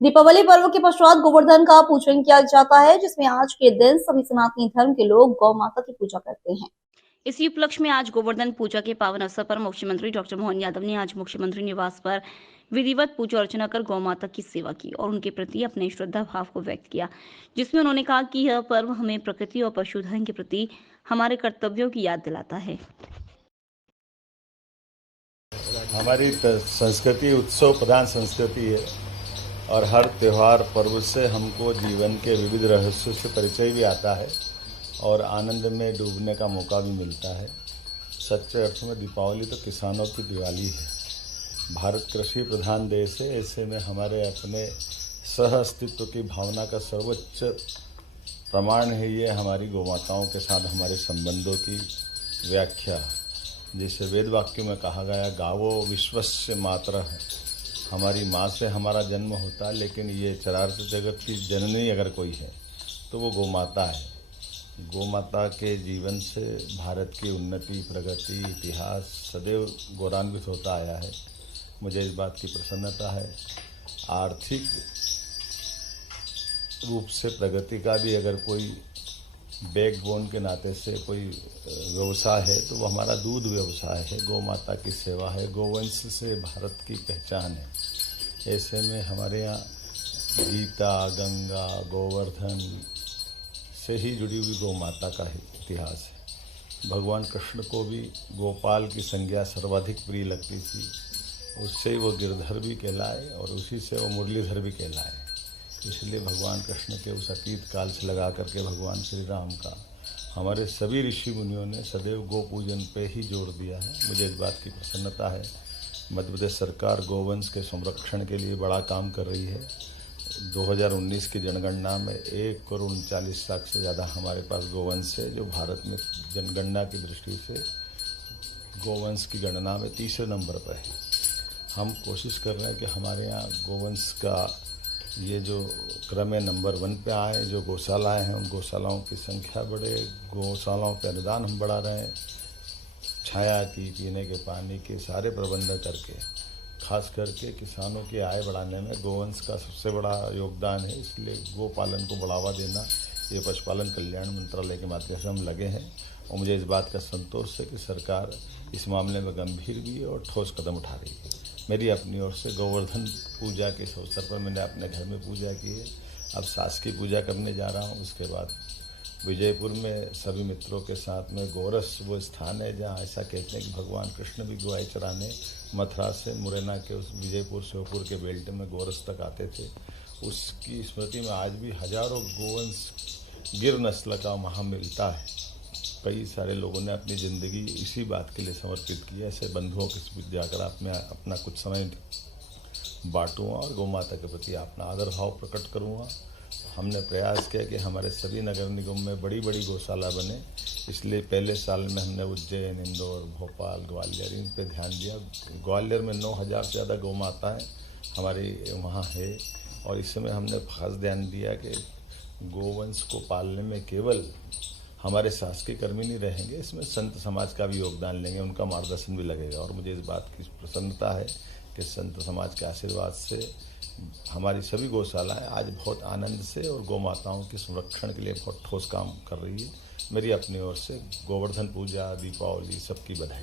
दीपावली पर्व के पश्चात गोवर्धन का पूजन किया जाता है, जिसमें आज के दिन सभी सनातनी धर्म के लोग गौ माता की पूजा करते हैं। इसी उपलक्ष्य में आज गोवर्धन पूजा के पावन अवसर पर मुख्यमंत्री डॉक्टर मोहन यादव ने आज मुख्यमंत्री निवास पर विधिवत पूजा अर्चना कर गौ माता की सेवा की और उनके प्रति अपने श्रद्धा भाव को व्यक्त किया, जिसमें उन्होंने कहा कि यह पर्व हमें प्रकृति और पशुधन के प्रति हमारे कर्तव्यों की याद दिलाता है। हमारी संस्कृति उत्सव प्रधान संस्कृति है और हर त्यौहार पर्व से हमको जीवन के विविध रहस्यों से परिचय भी आता है और आनंद में डूबने का मौका भी मिलता है। सच्चे अर्थ में दीपावली तो किसानों की दिवाली है। भारत कृषि प्रधान देश है, ऐसे में हमारे अपने सह अस्तित्व की भावना का सर्वोच्च प्रमाण है ये हमारी गौमाताओं के साथ हमारे संबंधों की व्याख्या, जिसे वेद वाक्यों में कहा गया गावो विश्वस्य मातरः, हमारी माँ से हमारा जन्म होता है, लेकिन ये चराचर जगत की जननी अगर कोई है तो वो गौमाता है। गौमाता के जीवन से भारत की उन्नति, प्रगति, इतिहास सदैव गौरवान्वित होता आया है। मुझे इस बात की प्रसन्नता है। आर्थिक रूप से प्रगति का भी अगर कोई बैकबोन के नाते से कोई व्यवसाय है तो वो हमारा दूध व्यवसाय है, गौ माता की सेवा है, गोवंश से भारत की पहचान है। ऐसे में हमारे यहाँ गीता, गंगा, गोवर्धन से ही जुड़ी हुई गौ माता का इतिहास है। भगवान कृष्ण को भी गोपाल की संज्ञा सर्वाधिक प्रिय लगती थी, उससे ही वो गिरधर भी कहलाए और उसी से वो मुरलीधर भी कहलाए। इसलिए भगवान कृष्ण के उस अतीत काल से लगा करके भगवान श्री राम का हमारे सभी ऋषि मुनियों ने सदैव गौ पूजन पे ही जोर दिया है। मुझे इस बात की प्रसन्नता है। मध्य प्रदेश सरकार गौवंश के संरक्षण के लिए बड़ा काम कर रही है। 2019 की जनगणना में 1,39,00,000 से ज़्यादा हमारे पास गौवंश है, जो भारत में जनगणना की दृष्टि से गौवंश की गणना में तीसरे नंबर पर है। हम कोशिश कर रहे हैं कि हमारे यहाँ गौवंश का ये जो क्रम है नंबर 1 पे आए। जो गौशालाएँ हैं उन गौशालाओं की संख्या बढ़े, गौशालाओं पे अनुदान हम बढ़ा रहे हैं। छाया की, पीने के पानी के सारे प्रबंध करके खास करके किसानों की आय बढ़ाने में गौवंश का सबसे बड़ा योगदान है। इसलिए गौ पालन को बढ़ावा देना ये पशुपालन कल्याण मंत्रालय के माध्यम से हम लगे हैं और मुझे इस बात का संतोष है कि सरकार इस मामले में गंभीर भी और ठोस कदम उठा रही है। मेरी अपनी ओर से गोवर्धन पूजा के इस अवसर पर मैंने अपने घर में पूजा की है। अब सास की पूजा करने जा रहा हूँ। उसके बाद विजयपुर में सभी मित्रों के साथ में गोरस वो स्थान है जहाँ ऐसा कहते हैं कि भगवान कृष्ण भी गाय चराने मथुरा से मुरैना के उस विजयपुर श्योपुर के बेल्ट में गोरस तक आते थे। उसकी स्मृति में आज भी हजारों गोवंश गिर नस्ल का वहाँ मिलता है। कई सारे लोगों ने अपनी ज़िंदगी इसी बात के लिए समर्पित की है। ऐसे बंधुओं के बीच जाकर आप मैं अपना कुछ समय बांटूँगा और गौ माता के प्रति अपना आदर भाव प्रकट करूँगा। हमने प्रयास किया कि हमारे सभी नगर निगम में बड़ी बड़ी गौशाला बने। इसलिए पहले साल में हमने उज्जैन, इंदौर, भोपाल, ग्वालियर इन पे ध्यान दिया। ग्वालियर में 9,000 से ज़्यादा गौ माताएँ हमारी वहाँ है और इस समय हमने खास ध्यान दिया कि गोवंश को पालने में केवल हमारे शासकीय कर्मी नहीं रहेंगे, इसमें संत समाज का भी योगदान लेंगे, उनका मार्गदर्शन भी लगेगा। और मुझे इस बात की प्रसन्नता है कि संत समाज के आशीर्वाद से हमारी सभी गौशालाएँ आज बहुत आनंद से और गौ माताओं के संरक्षण के लिए बहुत ठोस काम कर रही है। मेरी अपनी ओर से गोवर्धन पूजा, दीपावली सबकी बधाई।